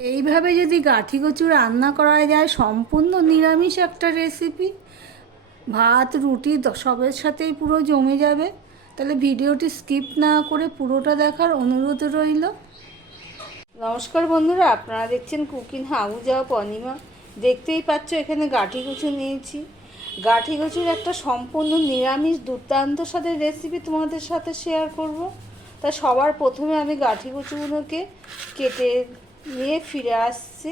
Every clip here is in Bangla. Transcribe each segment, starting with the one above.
এইভাবে যদি গাঠি কচু রান্না করা যায়, সম্পূর্ণ নিরামিষ একটা রেসিপি ভাত, রুটি সবের সাথেই পুরো জমে যাবে। তাহলে ভিডিওটি স্কিপ না করে পুরোটা দেখার অনুরোধ রইল। নমস্কার বন্ধুরা, আপনারা দেখছেন কুকিং হাউজ অফ অনিমা। দেখতেই পাচ্ছ, এখানে গাঠি কচু নিয়েছি। গাঠি কচুর একটা সম্পূর্ণ নিরামিষ, দুর্দান্ত সাথে রেসিপি তোমাদের সাথে শেয়ার করব। তা সবার প্রথমে আমি গাঠি কচুগুলোকে কেটে নিয়ে ফিরে আসছি।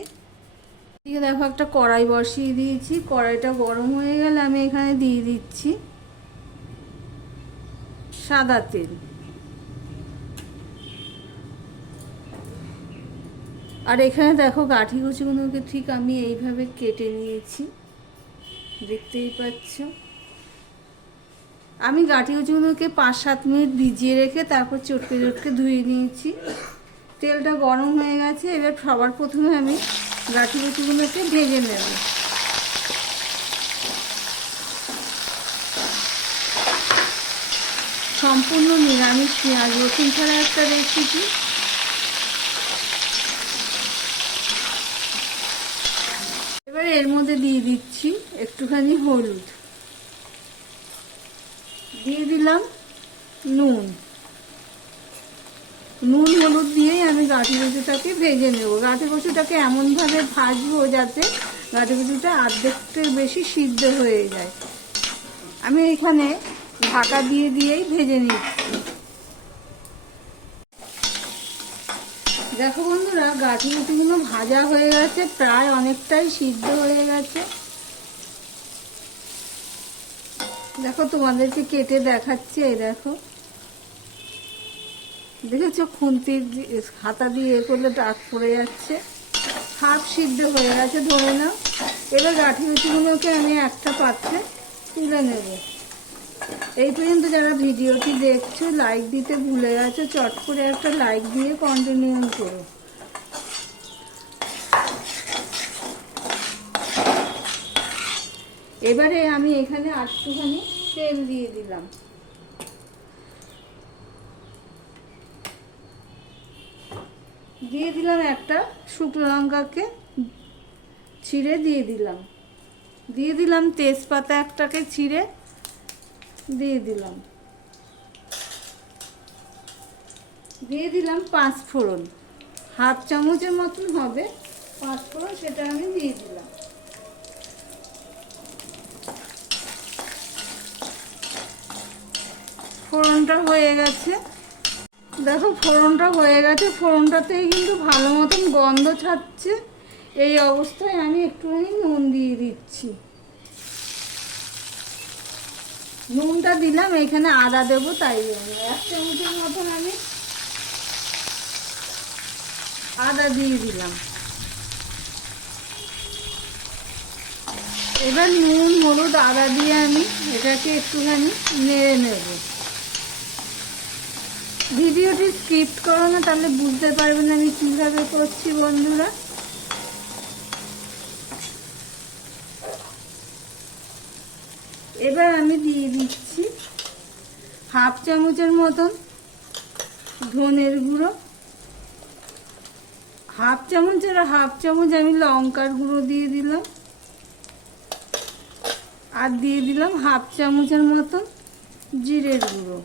এদিকে দেখো একটা কড়াই বসিয়ে দিয়েছি। কড়াইটা গরম হয়ে গেলে আমি এখানে দিয়ে দিচ্ছি সাদা তেল। আর এখানে দেখো গাঠি কুচিগুলোকে ঠিক আমি এইভাবে কেটে নিয়েছি। দেখতেই পাচ্ছ। আমি গাঠি কুচিগুলোকে পাঁচ সাত মিনিট ভিজিয়ে রেখে তারপর চটকে চটকে ধুয়ে নিয়েছি। তেলটা গরম হয়ে গেছে, এবার সবার প্রথমে আমি গাঠি কুচিগুলোকে ভেজে নেব। সম্পূর্ণ নিরামিষ পেঁয়াজ, রসুন ছাড়া একটা রেসিপি এবার এর মধ্যে দিয়ে দিচ্ছি একটুখানি হলুদ। দিয়ে দিলাম নুন। নুন হলুদ দিয়েই আমি গাঠি কচুটাকে ভেজে নেব। গাঠি কচুটাকে এমনভাবে ভাজবো যাতে গাঠি কচুটা অর্ধেকটার বেশি সিদ্ধ হয়ে যায়। আমি এখানে ঢাকা দিয়ে দিয়েই ভেজে নিচ্ছি। দেখো বন্ধুরা গাঠি কুটিগুলো ভাজা হয়ে গেছে, প্রায় অনেকটাই সিদ্ধ হয়ে গেছে। দেখো তোমাদেরকে কেটে দেখাচ্ছে দেখো। দেখেছ খুন্তির দি- হাতা দিয়ে করলে ডাক পড়ে যাচ্ছে? হাফ সিদ্ধ হয়ে গেছে, ধরে নাও। এবার গাঠি কুচিগুলোকে আমি একটা পাত্রে তুলে নেব। এই পর্যন্ত যারা ভিডিওটি দেখছ লাইক দিতে ভুলে গেছো, চট করে একটা লাইক দিয়ে কন্টিনিউ করো। এবারে আমি এখানে আটটুখানি তেল দিয়ে দিলাম। দিয়ে দিলাম একটা শুকনো লঙ্কাকে, ছিঁড়ে দিয়ে দিলাম। দিয়ে দিলাম তেজপাতা একটাকে ছিঁড়ে দিয়ে দিলাম। দিয়ে দিলাম পাঁচ ফোড়ন হাফ চামচের মতন হবে পাঁচ ফোড়ন সেটা আমি দিয়ে দিলাম। ফোড়নটা হয়ে গেছে। দেখো, ফোড়নটা হয়ে গেছে। ফোড়নটাতেই কিন্তু ভালো মতন গন্ধ ছাড়ছে। এই অবস্থায় আমি একটুখানি নুন দিয়ে দিচ্ছি। নুনটা দিলাম, এখানে আদা দেবো, তাই জন্য। এক চামচের মতন আমি আদা দিয়ে দিলাম। এবার নুন, হলুদ, আদা দিয়ে আমি এটাকে একটুখানি নেড়ে নেব। ভিডিওটি স্কিপ করো না, তাহলে বুঝতে পারবে না আমি কীভাবে করছি বন্ধুরা। এবার আমি দিয়ে দিচ্ছি হাফ চামচের মতন ধনের গুঁড়ো। হাফ চামচ আর হাফ চামচ আমি লঙ্কার গুঁড়ো দিয়ে দিলাম। আর দিয়ে দিলাম হাফ চামচের মতন জিরের গুঁড়ো।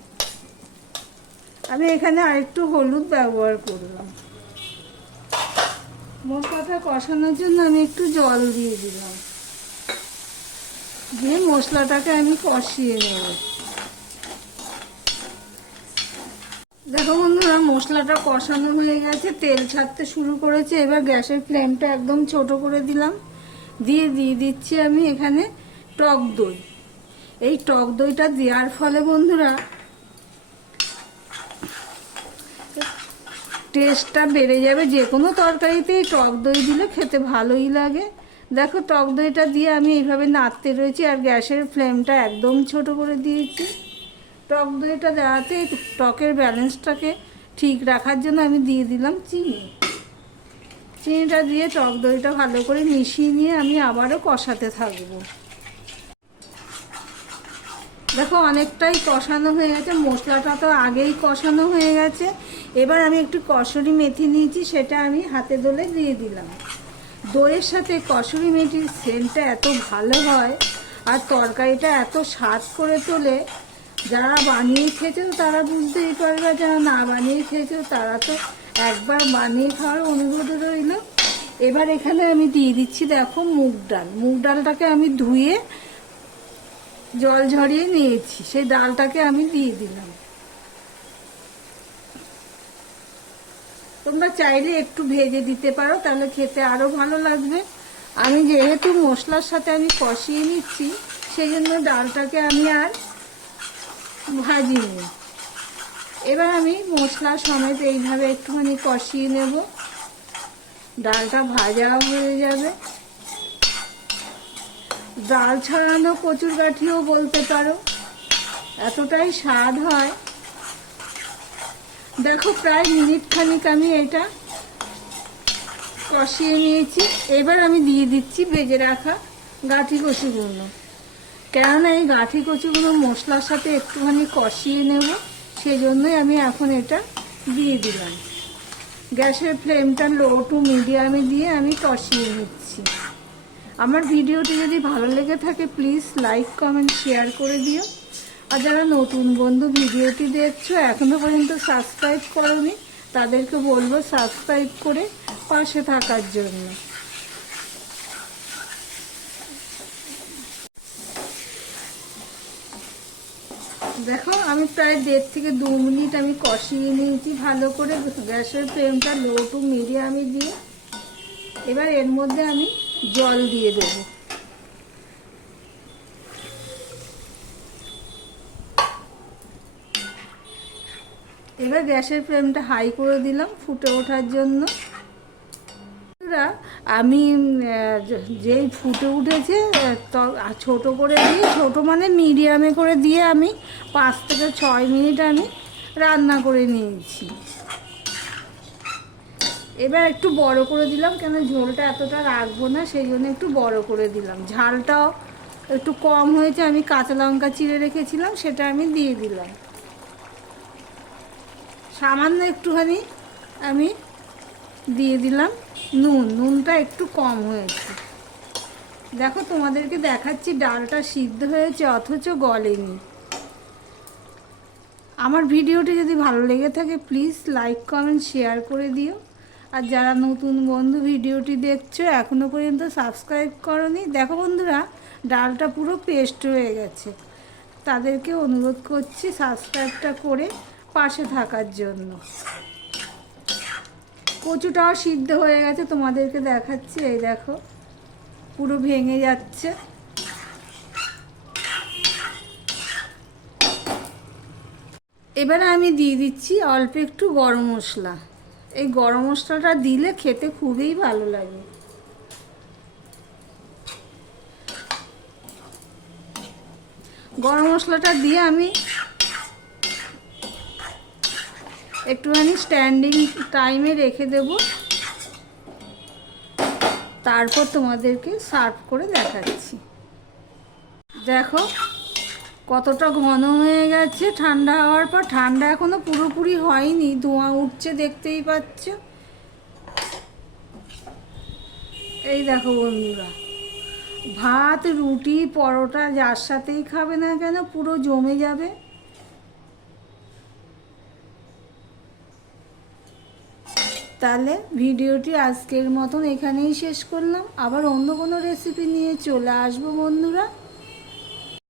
আমি এখানে আরেকটু হলুদ ব্যবহার করলাম। মশলাটা কষানোর জন্য আমি একটু জল দিয়ে দিলাম। দিয়ে মশলাটাকে আমি কষিয়ে নেব। দেখো বন্ধুরা, মশলাটা কষানো হয়ে গেছে, তেল ছাড়তে শুরু করেছে। এবার গ্যাসের ফ্লেমটা একদম ছোট করে দিলাম। দিয়ে দিয়ে দিচ্ছি আমি এখানে টক দই। এই টক দইটা দেওয়ার ফলে বন্ধুরা টেস্টটা বেড়ে যাবে। যে কোনো তরকারিতেই টক দই দিলে খেতে ভালোই লাগে। দেখো, টক দইটা দিয়ে আমি এইভাবে নাড়তে রয়েছি আর গ্যাসের ফ্লেমটা একদম ছোট করে দিয়েছি। টক দইটা দেওয়াতে টকের ব্যালেন্সটাকে ঠিক রাখার জন্য আমি দিয়ে দিলাম চিনি। চিনিটা দিয়ে টক দইটা ভালো করে মিশিয়ে নিয়ে আমি আবারও কষাতে থাকব। দেখো, অনেকটাই কষানো হয়ে গেছে। মশলাটা তো আগেই কষানো হয়ে গেছে। এবার আমি একটু কসুরি মেথি নিয়েছি, সেটা আমি হাতে দোলে দিয়ে দিলাম। দইয়ের সাথে কসুরি মেথির সেন্টটা এত ভালো হয়, আর তরকারিটা এত স্বাদ করে তোলে, যারা বানিয়ে খেয়েছে তারা বুঝতেই পারবে যারা না বানিয়ে খেয়েছে তারা তো একবার বানিয়ে খাওয়ার অনুরোধ রইল। এবার এখানে আমি দিয়ে দিচ্ছি, দেখো, মুগ ডাল। মুগ ডালটাকে আমি ধুয়ে জল ঝরিয়ে নিয়েছি, সেই ডালটাকে আমি দিয়ে দিলাম। তোমরা চাইলে একটু ভেজে দিতে পারো, তাহলে খেতে আরও ভালো লাগবে। আমি যেহেতু মশলার সাথে আমি কষিয়ে নিচ্ছি সেই জন্য ডালটাকে আমি আর ভাজিনি এবার আমি মশলা সমেত এইভাবে একটুখানি কষিয়ে নেব। ডালটা ভাজা হয়ে যাবে। ডাল ছাড়ানো কচুর গাঠিও বলতে পারো। এতটাই স্বাদ হয়। দেখো, প্রায় মিনিট খানিক আমি এটা কষিয়ে নিয়েছি। এবার আমি দিয়ে দিচ্ছি ভেজে রাখা গাঁঠি কচুগুলো। কেননা এই গাঁঠি কচুগুলো মশলার সাথে একটুখানি কষিয়ে নেব সেই জন্যই আমি এখন এটা দিয়ে দিলাম। গ্যাসের ফ্লেমটা লো টু মিডিয়ামে দিয়ে আমি কষিয়ে নিচ্ছি। আমার ভিডিওটি যদি ভালো লেগে থাকে, প্লিজ লাইক, কমেন্ট, শেয়ার করে দিও। আর যারা নতুন বন্ধু ভিডিওটি দেখছ, এখনও পর্যন্ত সাবস্ক্রাইব করনি, তাদেরকে বলব সাবস্ক্রাইব করে পাশে থাকার জন্য। দেখো, আমি প্রায় দেড় থেকে দু মিনিট আমি কষিয়ে নিয়েছি ভালো করে। গ্যাসের ফ্লেমটা লো টু মিডিয়ামে দিয়ে। এবার এর মধ্যে আমি জল দিয়ে দেবো। এবার গ্যাসের ফ্লেমটা হাই করে দিলাম ফুটে ওঠার জন্য। আমি যেই ফুটে উঠেছে ছোট করে দিয়ে ছোট মানে মিডিয়ামে করে দিয়ে আমি পাঁচ থেকে ছয় মিনিট আমি রান্না করে নিয়েছি। এবার একটু বড় করে দিলাম, কেন ঝোলটা এতটা রাখব না, সেই জন্য একটু বড় করে দিলাম। ঝালটাও একটু কম হয়েছে, আমি কাঁচা লঙ্কা চিড়ে রেখেছিলাম, সেটা আমি দিয়ে দিলাম। সামান্য একটুখানি আমি দিয়ে দিলাম নুন। নুনটা একটু কম হয়েছে। দেখো, তোমাদেরকে দেখাচ্ছি, ডালটা সিদ্ধ হয়েছে, অথচ গলেনি। আমার ভিডিওটি যদি ভালো লেগে থাকে, প্লিজ লাইক, কমেন্ট, শেয়ার করে দিও। আর যারা নতুন বন্ধু ভিডিওটি দেখছ এখনও পর্যন্ত সাবস্ক্রাইব করনি, দেখো বন্ধুরা, ডালটা পুরো পেস্ট হয়ে গেছে। তাদেরকে অনুরোধ করছি, সাবস্ক্রাইবটা করে পাশে থাকার জন্য। কচুটাও সিদ্ধ হয়ে গেছে, তোমাদেরকে দেখাচ্ছি, এই দেখো, পুরো ভেঙে যাচ্ছে। এবারে আমি দিয়ে দিচ্ছি অল্প একটু গরম মশলা। এই গরম মশলাটা দিলে খেতে খুবই ভালো লাগে। গরম মশলাটা দিয়ে আমি একটুখানি স্ট্যান্ডিং টাইমে রেখে দেব। তারপর তোমাদেরকে সার্ভ করে দেখাচ্ছি। দেখো, কতটা ঘন হয়ে গেছে। ঠান্ডা হওয়ার পর ঠান্ডা এখনও পুরোপুরি হয়নি, ধোঁয়া উঠছে, দেখতেই পাচ্ছ। এই দেখো বন্ধুরা, ভাত, রুটি, পরোটা যার সাথেই খাবে না কেন, পুরো জমে যাবে। তাহলে ভিডিওটি আজকের মতন এখানেই শেষ করলাম। আবার অন্য কোনো রেসিপি নিয়ে চলে আসব বন্ধুরা।